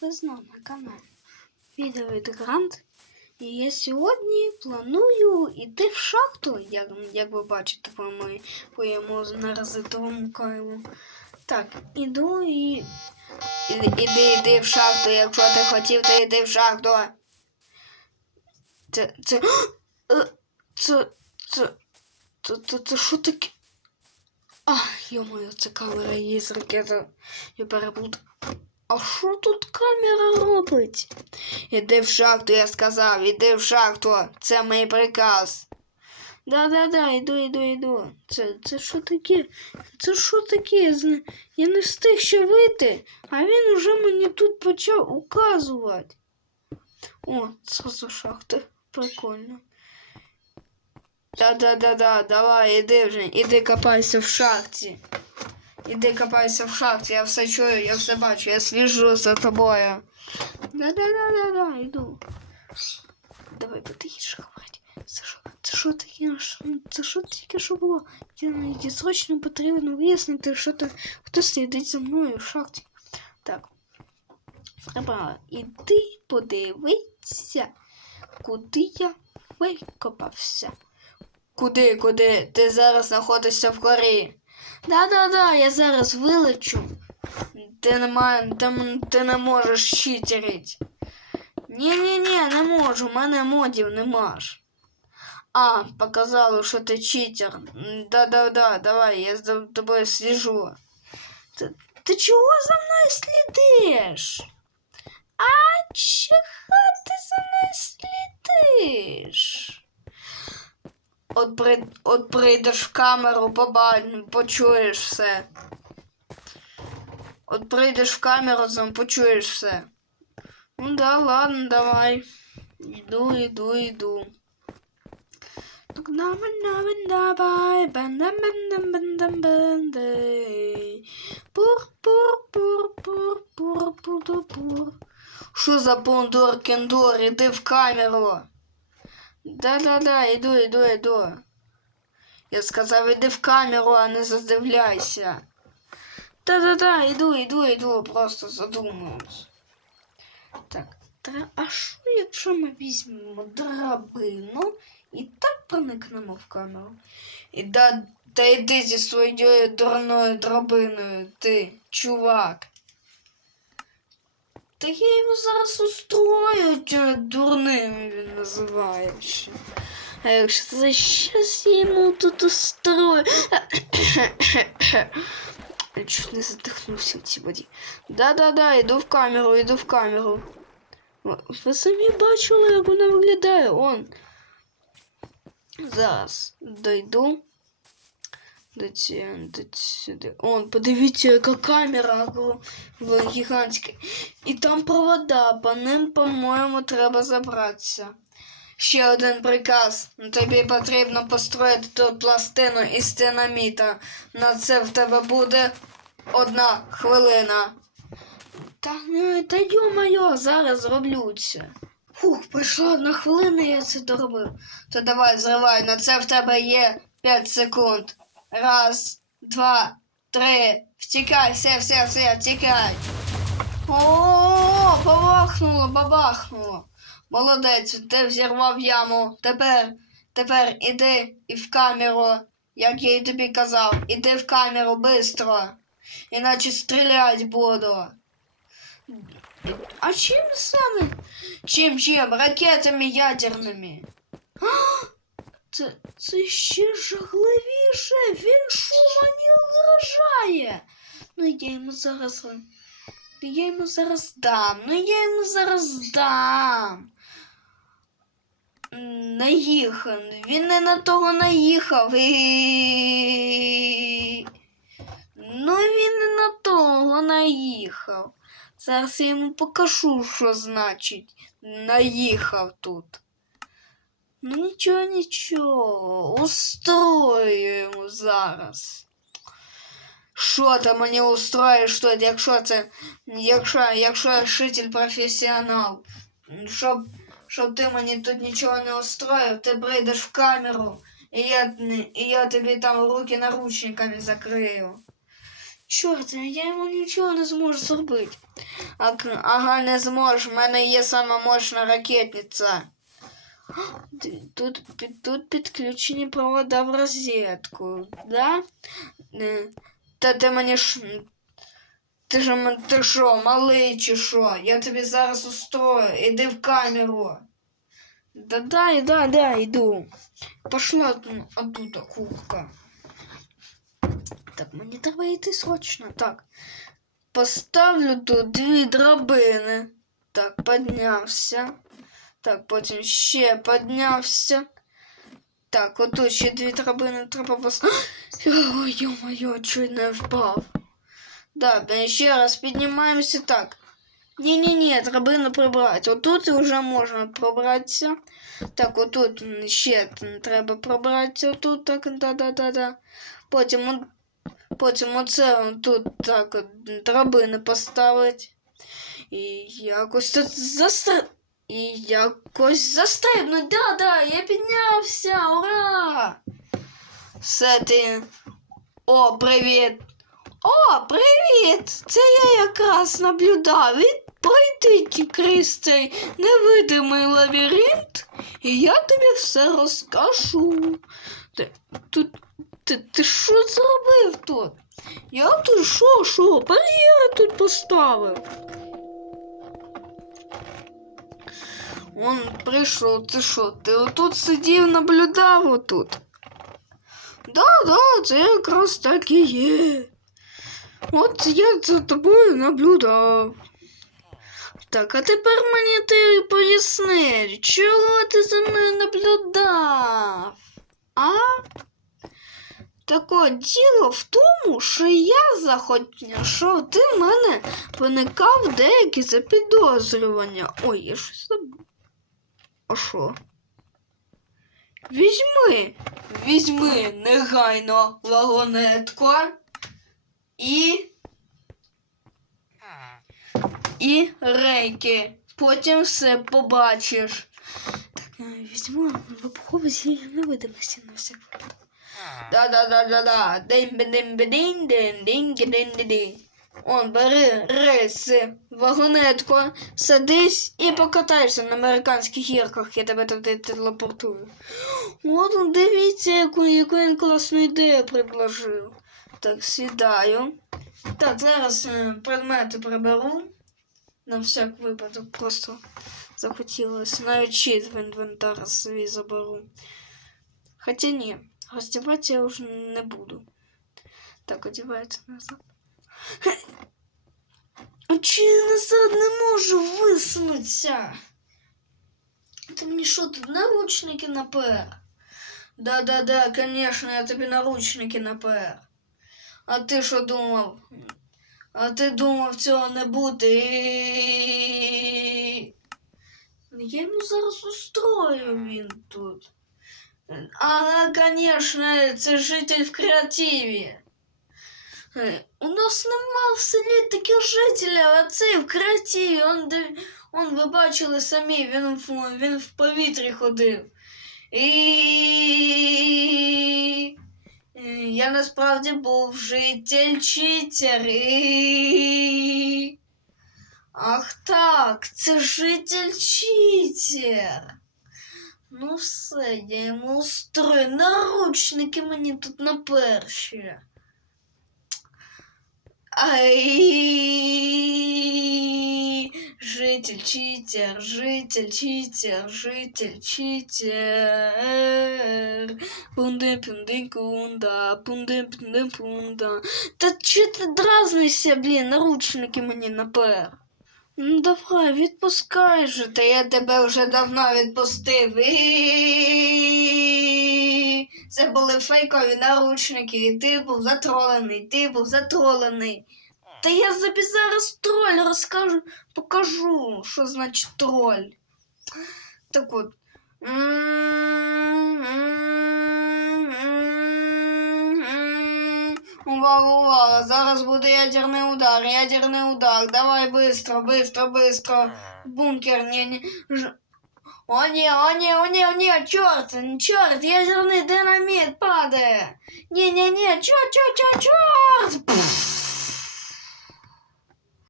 ви знову на каналі Відео від Грант. І я сьогодні планую йти в шахту, як, як ви бачите по, моєму, по моєму наразитовому кайлу. Так, іду і. Іди, іди в шахту, якщо ти хотів, то йди в шахту. Це. Це. Е, Це. Це. Це, це, це що таке? А, йо-моє, це камера є з ракета. Я переплутав. А що тут камера робить? Іди в шахту, я сказав, іди в шахту. Це мій приказ. Да-да-да, іду, іду, іду. Це, це що таке? Це що таке? Я не встиг ще вийти, а він уже мені тут почав указувати. О, це за шахта. Прикольно. Да-да-да-да, давай, іди вже, іди копайся в шахті. Іди копайся в шахті, я все чую, я все бачу, я сліжу за тобою. Да-да-да-да-да, йду. Давай потихіше говорити. Це що, це що таке? Це що тільки що було? Я навіть срочно потрібно вияснити, що то хто сидить за мною в шахті. Так. Треба іти подивитися, куди я викопався. Куди, куди? Ти зараз знаходишся в горі. Да-да-да, я зараз вилечу. Ти не, ти, ти не можеш читерить. Ні-ні-ні, не можу, у мене модів нема ж. А, показало, що ти читер. Да-да-да, давай, я за тобою сліжу. Ти, ти чого за мною слідиш? А чого ти за мною слідиш? От, при... От прийдеш в камеру, поба... почуєш все. От прийдеш в камеру, там почуєш все. Ну да, ладно, давай. Пур, пур, пур, пур. Що за бундур, кендур, іди в камеру. Да-да-да, іду, іду, іду. Я сказав, іди в камеру, а не задивляйся. Да-да-да, іду, іду, іду, просто задумався. Так, а що, якщо ми візьмемо драбину і так проникнемо в камеру? І да, та йди зі своєю дурною драбиною, ти, чувак. Та я його зараз устрою, чи ще. А якщо це щас я йому тут устрою. Чуть не задихнувся в цій воді. Да-да-да, йду в камеру, йду в камеру. Ви- самі бачили, як вона виглядає, он. Зараз дойду. Сюди. Он, подивіться, яка камера гігантська. І там провода, по ним, по-моєму, треба забратися. Ще один приказ. Тобі потрібно построїти тут пластину із динаміта. На це в тебе буде одна хвилина. Та, ну, та йо-моє, зараз зроблю це. Фух, пройшла одна хвилина, я це доробив. То давай, зривай, на це в тебе є 5 секунд. Раз, два, три. Втікай, все, все, все, втікай. О, бабахнуло, бабахнуло. Молодець, ти взірвав яму. Тепер, тепер іди і в камеру, як я й тобі казав. Іди в камеру бистро. Іначе стрілять буду. А чим саме? Чим чим? Ракетами ядерними. А, Це, це ще жахливіше. Він що мені вражає. Ну я йому зараз. Я йому зараз дам. Ну я йому зараз дам. Наїхав. Він не на того наїхав. І... Ну він не на того наїхав. Зараз я йому покажу, що значить наїхав тут. Ну нічого, нічого. Устрою йому зараз. Що ти мені устроїш тут, якщо це. Якщо, якщо я шитель професіонал. Щоб, щоб ти мені тут нічого не устроїв, ти прийдеш в камеру, і я, і я тобі там руки наручниками закрию. Чорт, я йому нічого не зможу зробити. А, ага, не зможеш. В мене є сама мощна ракетниця. Тут, тут підключені провода в розетку, да? Е, Та ти мені. Ти ж ти що, малий чи що? Я тобі зараз устрою. Іди в камеру. Да да, да, да, йду. Пошла оттуда курка. Так, мені треба йти срочно. Так. Поставлю тут дві драбини. Так, піднявся. Так, потім ще піднявся. Так, отут ще дві драбини треба поставити. Ой, йо-моє, чуть не впав. Так, е, ще раз піднімаємося так. Ні-ні-ні, драбину прибрати. Отут вже можна пробратися. Так, отут м, ще м, треба пробратися. Отут так, да-да-да-да. Потім, от- потім оце тут так от драбини поставити. І якось тут застр... І якось застрибнуть. Да-да, я піднявся, ура! Все ти. О, привіт! О, привіт! Це я якраз наблюдав. Від пройти крізь цей невидимий лабіринт, і я тобі все розкажу. Ти, тут, ти, ти що зробив тут? Я тут що, що? Бар'єри тут поставив. Он прийшов, ти що? Ти отут сидів, наблюдав отут. Да, да, це якраз так і є. От я за тобою наблюдав. Так, а тепер мені ти поясни, чого ти за мною наблюдав? А? Так от діло в тому, що я захотів, що ти в мене виникав деякі запідозрювання. Ой, я щось забув. А що? Візьми, візьми негайно вагонетку і. І рейки. Потім все побачиш. Так, е, візьму вибухову зілля невидимості на всяк випадок. Да-да-да-да-да. Дин-бидин-бидин-дин-дин-дин-дин-дин. Он, бери рейси, вагонетку, садись і покатайся на американських гірках, я тебе туди телепортую. От дивіться, яку, яку він класну ідею предложив. Так, сідаю. Так, зараз е, предмети приберу. На всяк випадок просто захотілося. Навіть чит в інвентар свій заберу. Хоча ні, роздіватися я вже не буду. Так, одівається назад. А чи я назад не можу висунутися? Ти мені що тут наручники напер? Да-да-да, конечно, я тобі наручники напер. А ти що думав? А ти думав цього не буде. Я йому зараз устрою він тут. Ага, конечно, це житель в креативі. У нас нема в селі таких жителів, а цей в креативі. Он, он ви бачили самі, він в, він в повітрі ходив. І я насправді був житель читери. Ах так, це житель читер. Ну все, я йому устрою. Наручники мені тут на перші. Ай, житель читер, житель читер, житель читер. Пунды пунды кунда, пунды пунды пунда. Та чи ти дразнишся, блін, наручники мені напер. Ну давай, відпускай же, та я тебе вже давно відпустив. І Це були фейкові наручники, і ти був затролений, ти був затролений. Та я тобі зараз троль розкажу, покажу, що значить троль. Так от. Увага, увага, зараз буде ядерний удар, ядерний удар. Давай быстро, быстро, быстро. В бункер, не, не. О, не, о, ні, о, ні, о, не, черт, я ядерный динаміт падает. Не, не, не, черт, черт, черт, черт. Пф.